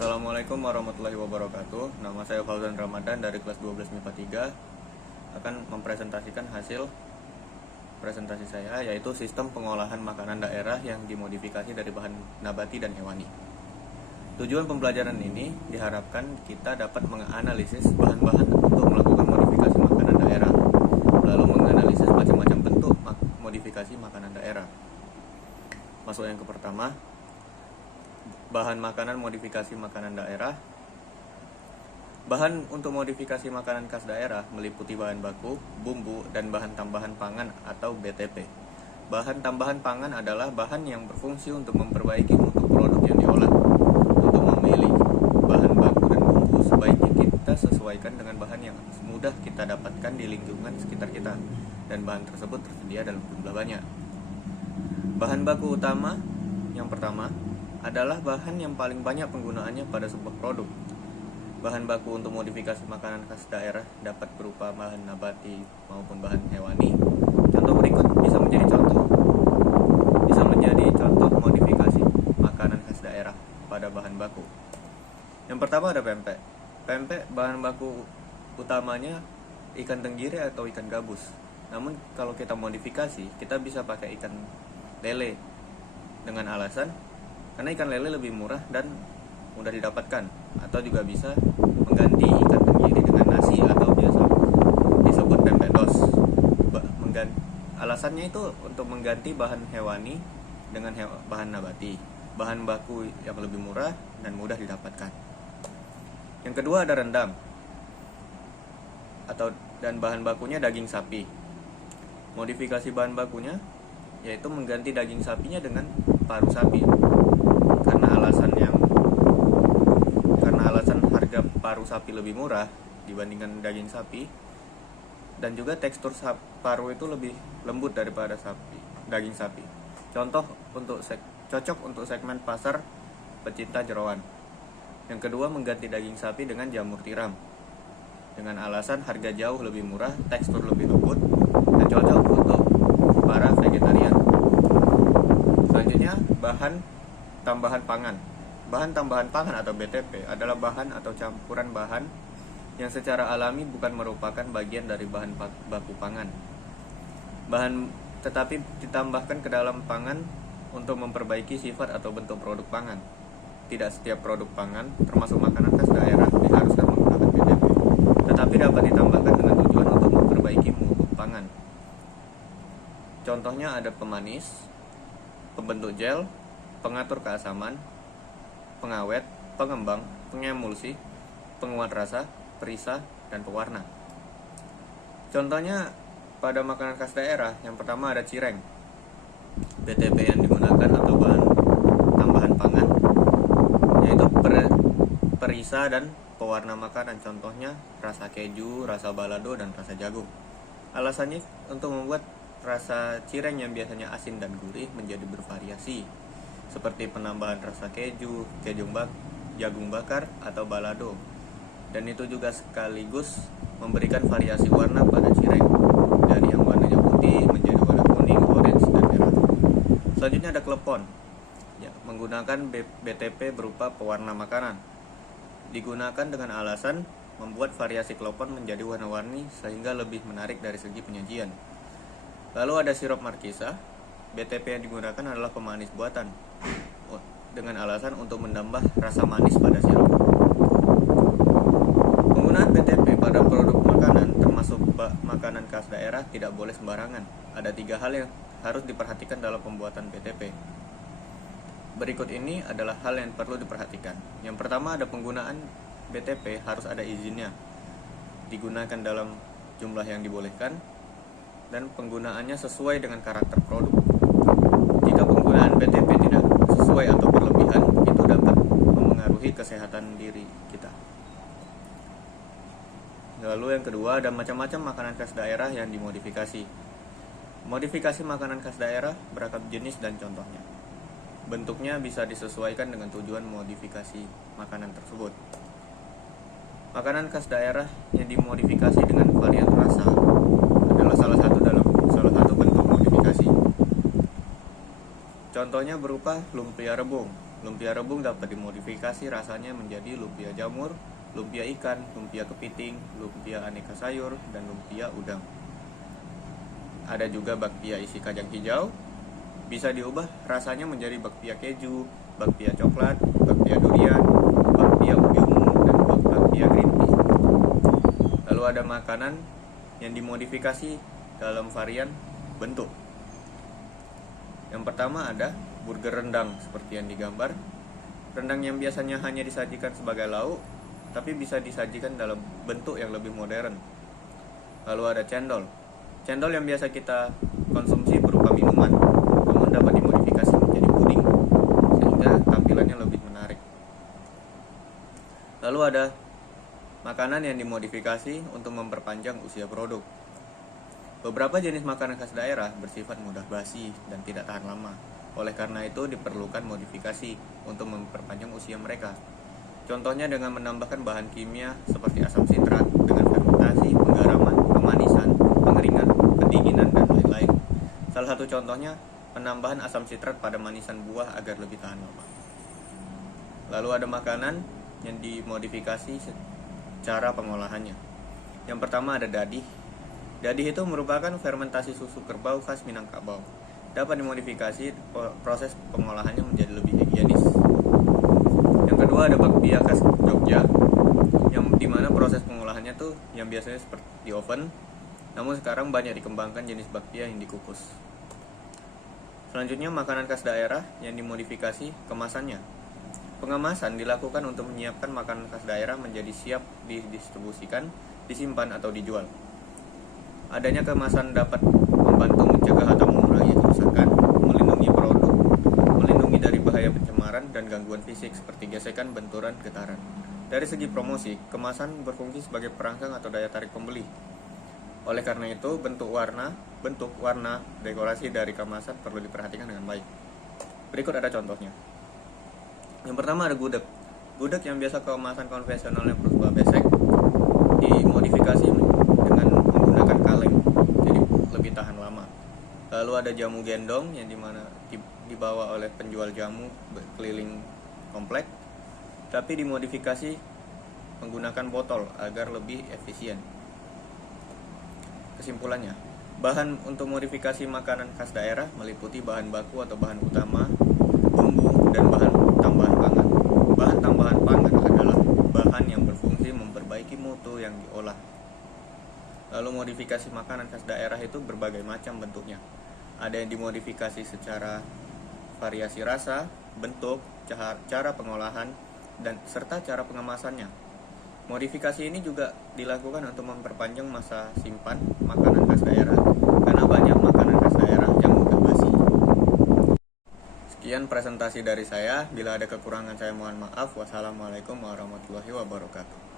Assalamualaikum warahmatullahi wabarakatuh. Nama saya Fauzan Ramadan dari kelas 12 MIPA 3. Akan mempresentasikan hasil presentasi saya, yaitu sistem pengolahan makanan daerah yang dimodifikasi dari bahan nabati dan hewani. Tujuan pembelajaran ini diharapkan kita dapat menganalisis bahan-bahan untuk melakukan modifikasi makanan daerah, lalu menganalisis macam-macam bentuk modifikasi makanan daerah. Masuk yang ke pertama, bahan makanan modifikasi makanan daerah. Bahan untuk modifikasi makanan khas daerah meliputi bahan baku, bumbu, dan bahan tambahan pangan atau BTP. Bahan tambahan pangan adalah bahan yang berfungsi untuk memperbaiki mutu produk yang diolah. Untuk memilih bahan baku dan bumbu, sebaiknya kita sesuaikan dengan bahan yang mudah kita dapatkan di lingkungan sekitar kita, dan bahan tersebut tersedia dalam jumlah banyak. Bahan baku utama yang pertama adalah bahan yang paling banyak penggunaannya pada sebuah produk. Bahan baku untuk modifikasi makanan khas daerah dapat berupa bahan nabati maupun bahan hewani. Contoh berikut bisa menjadi contoh modifikasi makanan khas daerah pada bahan baku. Yang pertama ada pempek. Pempek bahan baku utamanya ikan tenggiri atau ikan gabus. Namun kalau kita modifikasi, kita bisa pakai ikan lele dengan alasan karena ikan lele lebih murah dan mudah didapatkan, atau juga bisa mengganti ikan tenggiri dengan nasi atau biasa disebut pempek dos. Alasannya itu untuk mengganti bahan hewani dengan bahan nabati, bahan baku yang lebih murah dan mudah didapatkan. Yang kedua ada rendang, dan bahan bakunya daging sapi. Modifikasi bahan bakunya yaitu mengganti daging sapinya dengan paru sapi. Karena alasan harga paru sapi lebih murah dibandingkan daging sapi, dan juga tekstur paru itu lebih lembut daripada daging sapi. Contoh cocok untuk segmen pasar pecinta jerawan. Yang kedua, mengganti daging sapi dengan jamur tiram dengan alasan harga jauh lebih murah, tekstur lebih lembut, dan cocok untuk para vegetarian. Selanjutnya, bahan tambahan pangan. Bahan tambahan pangan atau BTP adalah bahan atau campuran bahan yang secara alami bukan merupakan bagian dari bahan baku pangan. Tetapi ditambahkan ke dalam pangan untuk memperbaiki sifat atau bentuk produk pangan. Tidak setiap produk pangan, termasuk makanan khas daerah, diharuskan menggunakan BTP, tetapi dapat ditambahkan dengan tujuan untuk memperbaiki mutu pangan. Contohnya ada pemanis, pembentuk gel, pengatur keasaman, pengawet, pengembang, pengemulsi, penguat rasa, perisa, dan pewarna. Contohnya pada makanan khas daerah, yang pertama ada cireng. BTP yang digunakan atau bahan tambahan pangan yaitu perisa dan pewarna makanan. Contohnya rasa keju, rasa balado, dan rasa jagung. Alasannya untuk membuat rasa cireng yang biasanya asin dan gurih menjadi bervariasi, seperti penambahan rasa keju, jagung bakar, atau balado. Dan itu juga sekaligus memberikan variasi warna pada cireng, dari yang warnanya putih menjadi warna kuning, orange, dan merah. Selanjutnya ada klepon, menggunakan BTP berupa pewarna makanan. Digunakan dengan alasan membuat variasi klepon menjadi warna-warni sehingga lebih menarik dari segi penyajian. Lalu ada sirup markisa. BTP yang digunakan adalah pemanis buatan dengan alasan untuk menambah rasa manis pada sirup. Penggunaan BTP pada produk makanan termasuk makanan khas daerah tidak boleh sembarangan. Ada 3 hal yang harus diperhatikan dalam pembuatan BTP. Berikut ini adalah hal yang perlu diperhatikan. Yang pertama ada penggunaan BTP harus ada izinnya, digunakan dalam jumlah yang dibolehkan, dan penggunaannya sesuai dengan karakter produk. Jika penggunaan BTP tidak sesuai atau berlebihan, itu dapat mempengaruhi kesehatan diri kita. Lalu yang kedua ada macam-macam makanan khas daerah yang dimodifikasi. Modifikasi makanan khas daerah beragam jenis dan contohnya. Bentuknya bisa disesuaikan dengan tujuan modifikasi makanan tersebut. Makanan khas daerah yang dimodifikasi dengan varian rasa adalah salah satu bentuk modifikasi. Contohnya berupa lumpia rebung. Lumpia rebung dapat dimodifikasi rasanya menjadi lumpia jamur, lumpia ikan, lumpia kepiting, lumpia aneka sayur, dan lumpia udang. Ada juga bakpia isi kacang hijau, bisa diubah rasanya menjadi bakpia keju, bakpia coklat, bakpia durian, bakpia ubi ungu, dan bakpia green tea. Lalu ada makanan yang dimodifikasi dalam varian bentuk. Yang pertama ada burger rendang seperti yang digambar. Rendang yang biasanya hanya disajikan sebagai lauk, tapi bisa disajikan dalam bentuk yang lebih modern. Lalu ada cendol. Cendol yang biasa kita konsumsi berupa minuman, namun dapat dimodifikasi menjadi puding, sehingga tampilannya lebih menarik. Lalu ada makanan yang dimodifikasi untuk memperpanjang usia produk. Beberapa jenis makanan khas daerah bersifat mudah basi dan tidak tahan lama. Oleh karena itu diperlukan modifikasi untuk memperpanjang usia mereka. Contohnya dengan menambahkan bahan kimia seperti asam sitrat dengan fermentasi, penggaraman, pemanisan, pengeringan, pendinginan, dan lain-lain. Salah satu contohnya penambahan asam sitrat pada manisan buah agar lebih tahan lama. Lalu ada makanan yang dimodifikasi cara pengolahannya. Yang pertama ada dadih. Dadih itu merupakan fermentasi susu kerbau khas Minangkabau. Dapat dimodifikasi proses pengolahannya menjadi lebih higienis. Yang kedua ada bakpia khas Jogja, yang dimana proses pengolahannya tuh yang biasanya seperti di oven, namun sekarang banyak dikembangkan jenis bakpia yang dikukus. Selanjutnya makanan khas daerah yang dimodifikasi kemasannya. Pengemasan dilakukan untuk menyiapkan makanan khas daerah menjadi siap didistribusikan, disimpan atau dijual. Adanya kemasan dapat membantu mencegah atau mengurangi kerusakan, melindungi produk, melindungi dari bahaya pencemaran dan gangguan fisik seperti gesekan, benturan, getaran. Dari segi promosi, kemasan berfungsi sebagai perangsang atau daya tarik pembeli. Oleh karena itu, bentuk warna, dekorasi dari kemasan perlu diperhatikan dengan baik. Berikut ada contohnya. Yang pertama ada gudeg. Gudeg yang biasa kemasan konvensionalnya berupa besek dimodifikasi dengan menggunakan kaleng, jadi lebih tahan lama. Lalu ada jamu gendong yang dimana dibawa oleh penjual jamu keliling komplek, tapi dimodifikasi menggunakan botol agar lebih efisien. Kesimpulannya, bahan untuk modifikasi makanan khas daerah meliputi bahan baku atau bahan utama, bumbu, dan bahan tambahan pangan. Bahan tambahan pangan adalah bahan yang berfungsi memperbaiki mutu yang diolah. Lalu modifikasi makanan khas daerah itu berbagai macam bentuknya. Ada yang dimodifikasi secara variasi rasa, bentuk, cara pengolahan, dan serta cara pengemasannya. Modifikasi ini juga dilakukan untuk memperpanjang masa simpan makanan khas daerah, karena banyak makanan khas daerah yang mudah basi. Sekian presentasi dari saya. Bila ada kekurangan saya mohon maaf. Wassalamualaikum warahmatullahi wabarakatuh.